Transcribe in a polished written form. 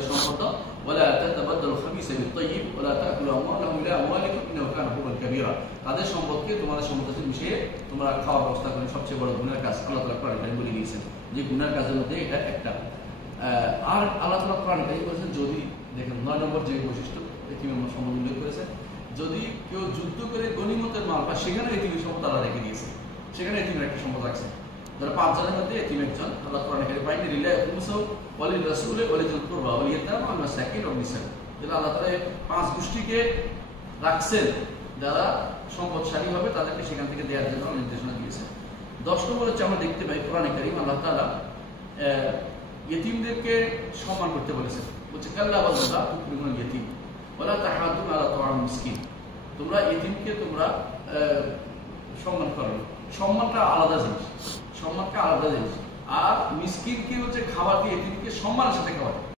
তাদের সম্পদ ওয়ালা তাতাবাদদালুল খাবিসা বিত-তাইয়্যিব ওয়ালা তাকুলু আমওয়ালাহুম ইলা আমওয়ালিকুম ইন্নাহু কানা হুবান কাবীরা। তাদের সম্পদকে তোমাদের সম্পদের সাথে মিশিয়ে তোমরা খাওয়ার ব্যবস্থা করে সবচেয়ে বড় গুনাহের কাজ আল্লাহ তাআলা কোরআনে কারীমে বলে দিয়েছেন যে গুনাহের কাজের মধ্যে এটা একটা। আর আল্লাহ তাআলা কোরআনে কারীমে বলেছেন, যদি দেখেন 9 নম্বর যে বৈশিষ্ট্য এতিমের সম্বন্ধে উল্লেখ করেছেন, যদি কেউ যুদ্ধ করে গনিমতের মাল বা সেখানে এতিমের সম্পদ আল্লাহ রেখে দিয়েছে, সেখানে এতিমের একটা সম্পদ রাখছে, ধরো 5 জনের মধ্যে এতিম একজন, আল্লাহ কোরআনে কারীমে বাইনি লিল্লাহি ওয়ালির রাসূলি ওয়ালিল কুরবা ওয়াল ইয়াতামা ওয়াল মাসাকিন ওয়াল নিসা, যেটা আল্লাহ তাআলা 5 গোষ্ঠীকে রাখছেন যারা সম্পদশালী হবে তাদেরকে সেখান থেকে দেওয়ার জন্য নির্দেশনা দিয়েছেন। 10 নম্বর হচ্ছে আমরা দেখতে পাই কোরআনে কারীম আল্লাহ তাআলা ইতিমদেরকে সম্মান করতে বলেছেন, বলছে কাল্লা ওয়ালা তুকরিমুল ইতিম ওয়ালা তাহাদুন আলা তুআমিল মিসকিন, তোমরা ইতিমকে তোমরা সম্মান করো। সম্মানটা আলাদা জিনিস, সম্মানটা আলাদা জিনিস, আর মিসকিনকে হচ্ছে খাওয়াকে ইতিমকে সম্মানের সাথে খাওয়া।